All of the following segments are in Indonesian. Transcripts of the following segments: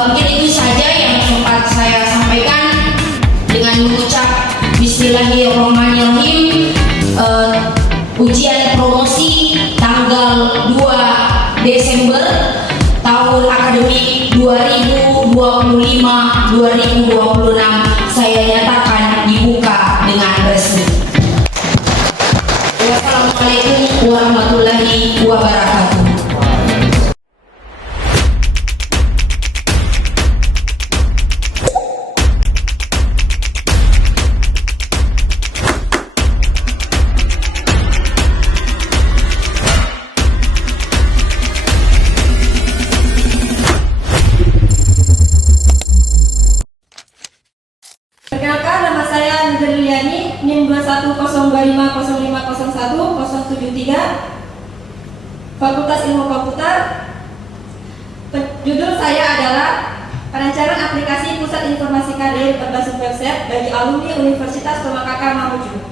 Mungkin itu saja yang sempat saya sampaikan dengan mengucap Bismillahirrahmanirrahim. Ujian promosi tanggal 2 Desember tahun akademik 2025-2026 saya nyatakan dibuka dengan resmi. Wassalamualaikum warahmatullahi wabarakatuh. Perkenalkan, nama saya Nurliani, NIM 210250501073, Fakultas Ilmu Komputer. Judul saya adalah Perancangan Aplikasi Pusat Informasi Karir berbasis website bagi alumni Universitas Tomakaka Mamuju.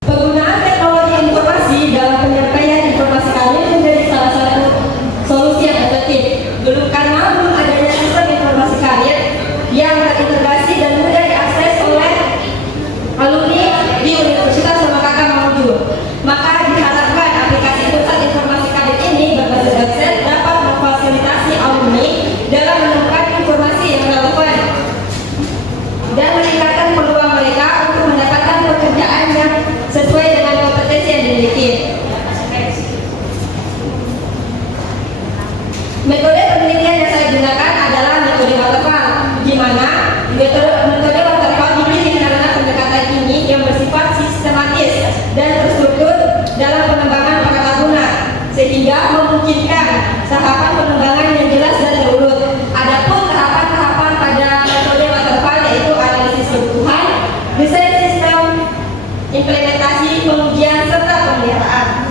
Penggunaan teknologi informasi dalam penyampaian informasi karir menjadi salah satu solusi yang efektif. Karena belum adanya sistem informasi karir yang terintegrasi dan mudah diakses oleh alumni di Universitas Tomakaka Mamuju, maka diharapkan aplikasi pusat informasi karir ini berbasis website dapat memfasilitasi alumni dalam menemukan informasi yang relevan dan meningkatkan peluang mereka untuk mendapatkan pekerjaan yang sesuai dengan kompetensi yang dimiliki. Metode penelitian yang saya gunakan adalah metode waterfall, di mana metode waterfall dipilih karena pendekatan ini yang bersifat sistematis dan terstruktur dalam pengembangan perangkat lunak, sehingga memungkinkan tahapan pengembangan yang jelas dan terurut. Adapun tahapan-tahapan pada metode waterfall yaitu analisis kebutuhan, desain sistem, implementasi, pengujian, serta pemeliharaan.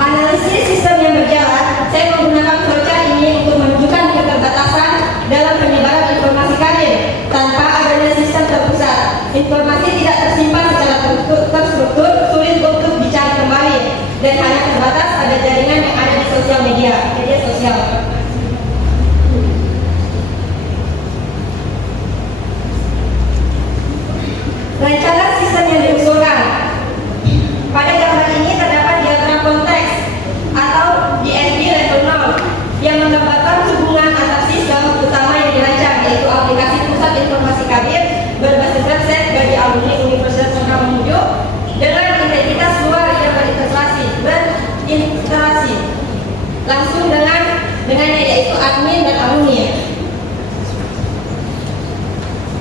Analisis sistem yang berjalan, saya menggunakan flowchart ini untuk menunjukkan keterbatasan dalam penyebaran informasi karir tanpa adanya sistem terpusat. Informasi tidak tersimpan secara terstruktur, sulit untuk dicari kembali, dan hanya terbatas pada jaringan yang ada di sosial media sosial. Rancangan sistem yang diusulkan. Pada gambar ini terdapat diagram konteks atau DSD level 0 yang menggambarkan hubungan antar sistem utama yang dirancang, yaitu aplikasi pusat informasi karir berbasis website bagi alumni Universitas Tomakaka Mamuju dengan identitas luar yang berinteraksi langsung dengannya, yaitu admin dan alumni.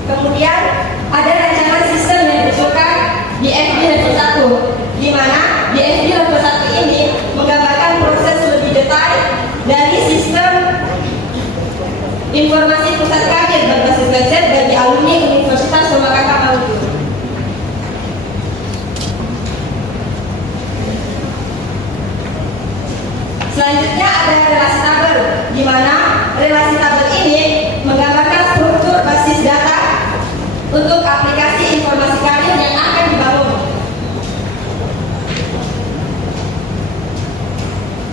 Kemudian ada rancangan sistem yang diusulkan di FD level 1, di mana di FD level 1 ini menggambarkan proses lebih detail dari sistem informasi pusat karir berbasis website bagi alumni Universitas Tomakaka Mamuju. Selanjutnya ada relasi tabel, di mana relasi tabel ini menggambarkan struktur basis data untuk aplikasi informasi karir yang akan dibangun.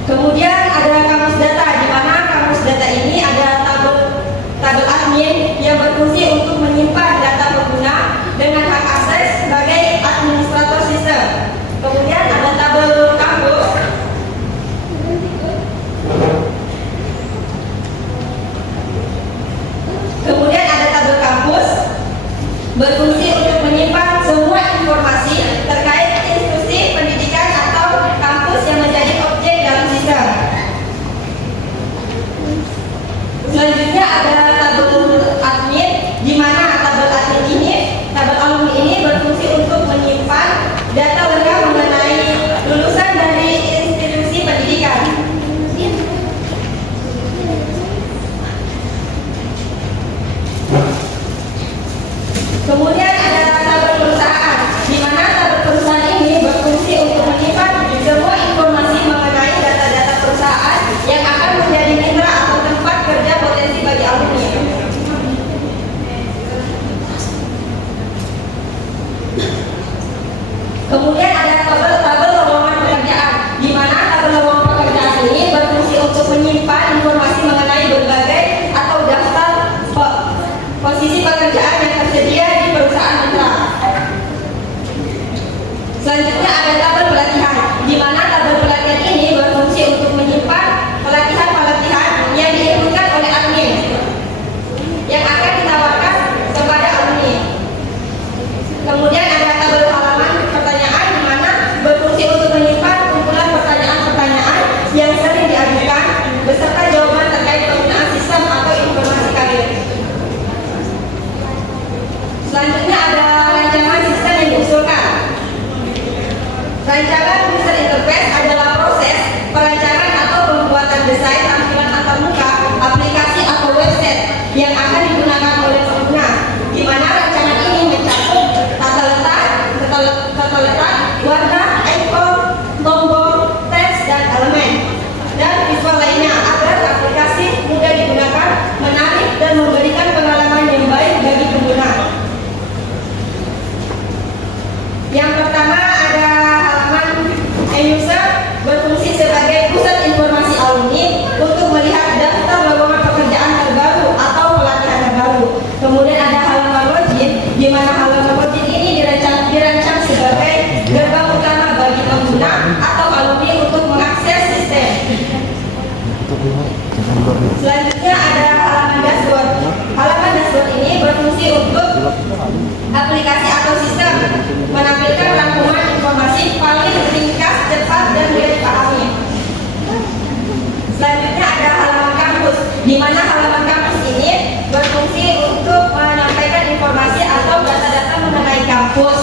Kemudian ada kamus data, di mana kamus data ini ada tabel admin yang berfungsi untuk menyimpan data pengguna dengan hak akses berfungsi untuk menyimpan semua informasi terkait institusi pendidikan atau kampus yang menjadi objek dalam sistem. Selanjutnya ada tabel admin, di mana tabel alumni ini berfungsi untuk menyimpan data lengkap mengenai lulusan dari institusi pendidikan. Kemudian ada tabel perusahaan, di mana tabel perusahaan ini berfungsi untuk menyimpan semua informasi mengenai data-data perusahaan yang akan menjadi mitra atau tempat kerja potensi bagi alumni. Kemudian ada tabel lowongan pekerjaan, di mana tabel lowongan pekerjaan ini berfungsi untuk menyimpan informasi mengenai berbagai atau daftar posisi pekerjaan yang tersedia di perusahaan mitra. Selanjutnya ada tabel pelatihan, di mana tabel pelatihan ini berfungsi untuk menyimpan pelatihan-pelatihan yang diinginkan oleh admin yang akan ditawarkan kepada alumni. Kemudian ada tabel halaman pertanyaan, di mana berfungsi untuk menyimpan kumpulan pertanyaan-pertanyaan yang sering diajukan beserta jawaban terkait penggunaan sistem atau informasi karir. Selanjutnya ada rancangan sistem yang diusulkan. Rancangan user interface adalah proses perancangan atau pembuatan desain tampilan antarmuka, aplikasi atau website yang akan digunakan oleh pengguna, di mana rancangan ini mencakup tata letak, warna, ikon, tombol, teks, dan elemen, dan visual lainnya agar aplikasi mudah digunakan, menarik, dan memberikan pengalaman yang baik bagi pengguna. Yang pertama ada halaman e-user, berfungsi sebagai pusat informasi alumni untuk melihat daftar lowongan pekerjaan terbaru atau pelatihan terbaru. Kemudian ada halaman login, di mana halaman login ini dirancang sebagai gerbang utama bagi pengguna atau alumni untuk mengakses sistem. Selanjutnya ada halaman dashboard. Halaman dashboard ini berfungsi untuk aplikasi atau sistem menampilkan rangkuman informasi paling ringkas, cepat, dan mudah dipahami. Selanjutnya ada halaman kampus, di mana halaman kampus ini berfungsi untuk menyampaikan informasi atau data-data mengenai kampus.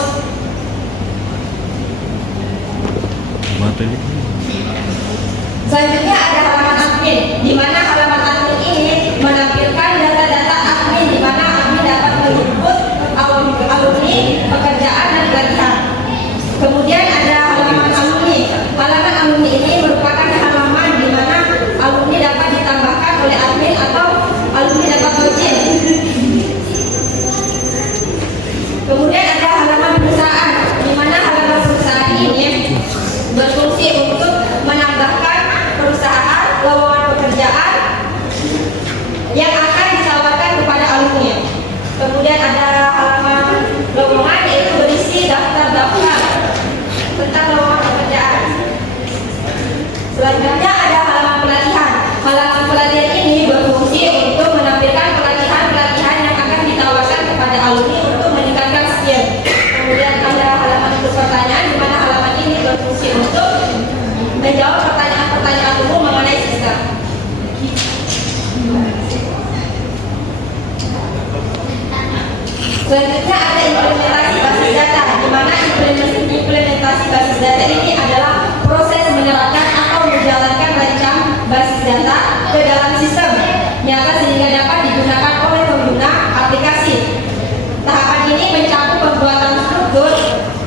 Selanjutnya ada halaman admin, di mana halaman admin ini menampilkan data-data admin, di mana admin dapat menginput alumni, pekerjaan, dan pelatihan. Kemudian ada halaman alumni. Halaman alumni ini merupakan halaman di mana alumni dapat ditambahkan oleh admin atau alumni dapat login. Kemudian ada halaman perusahaan, di mana halaman perusahaan ini berfungsi untuk menambahkan perusahaan lowongan pekerjaan yang akan ditawarkan kepada alumni. Kemudian ada halaman lowongan, yaitu berisi daftar-daftar tentang lowongan pekerjaan. Selanjutnya ada halaman pelatihan. Halaman pelatihan ini berfungsi untuk menampilkan pelatihan-pelatihan yang akan ditawarkan kepada alumni untuk meningkatkan skill. Kemudian ada halaman untuk pertanyaan, di mana halaman ini berfungsi untuk menjawab pertanyaan-pertanyaan umum mengenai sistem. Selanjutnya ada implementasi basis data, di mana implementasi basis data ini adalah proses menerapkan atau menjalankan rancang basis data ke dalam sistem nyata sehingga dapat digunakan oleh pengguna aplikasi. Tahapan ini mencakup pembuatan struktur,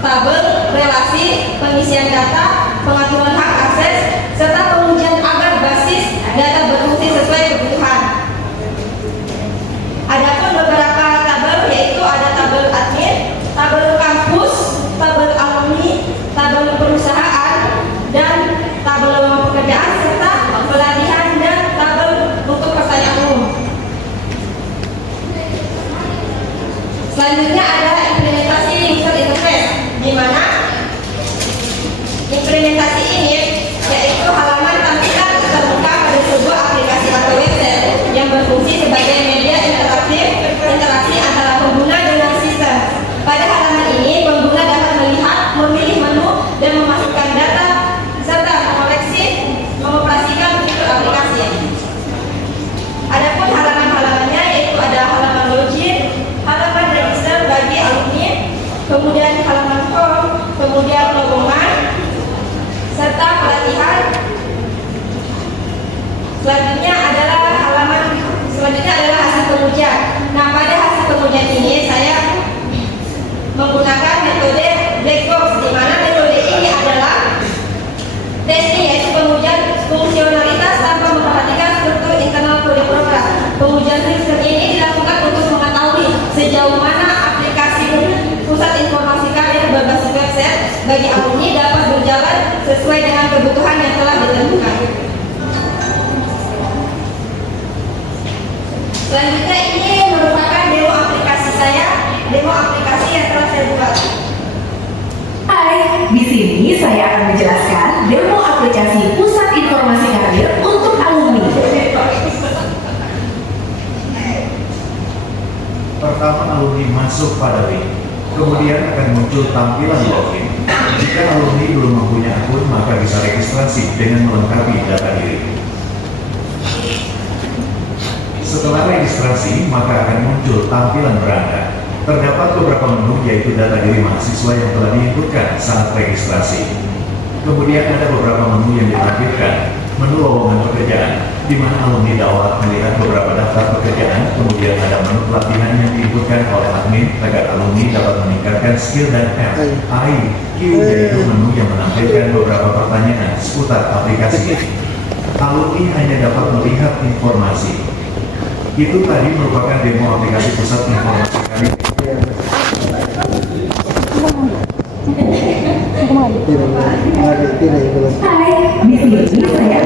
tabel, relasi, pengisian data, pengaturan hak akses, serta pengujian agar basis data berfungsi sesuai kebutuhan. Adapun beberapa tabel, yaitu ada tabel admin, tabel kampus, tabel alumni, tabel perusahaan, dan tabel lowongan pekerjaan, serta pelatihan dan tabel untuk pertanyaan umum. Selanjutnya ada implementasi user interface, di mana Selanjutnya adalah hasil pengujian. Nah, pada hasil pengujian ini saya menggunakan metode black box, di mana metode ini adalah testing, yaitu pengujian fungsionalitas tanpa memperhatikan struktur internal kode program. Pengujian seperti ini dilakukan untuk mengetahui sejauh mana aplikasi pusat informasi karir berbasis website bagi alumni dapat berjalan sesuai dengan kebutuhan yang telah ditentukan. Selanjutnya ini merupakan demo aplikasi yang telah saya buat. Hai, di sini saya akan menjelaskan demo aplikasi Pusat Informasi Karir untuk alumni. Pertama, alumni masuk pada link, kemudian akan muncul tampilan login. Jika alumni belum mempunyai akun, maka bisa registrasi dengan melengkapi data diri. Setelah registrasi, maka akan muncul tampilan beranda. Terdapat beberapa menu, yaitu data diri mahasiswa yang telah diinputkan saat registrasi. Kemudian ada beberapa menu yang ditampilkan. Menu lowongan pekerjaan, di mana alumni dapat melihat beberapa daftar pekerjaan. Kemudian ada menu pelatihan yang diinputkan oleh admin agar alumni dapat meningkatkan skill dan FAQ, yaitu menu yang menampilkan beberapa pertanyaan seputar aplikasi ini. Alumni hanya dapat melihat informasi. Itu tadi merupakan demo aplikasi Pusat Informasi Karir. Hai, di sini saya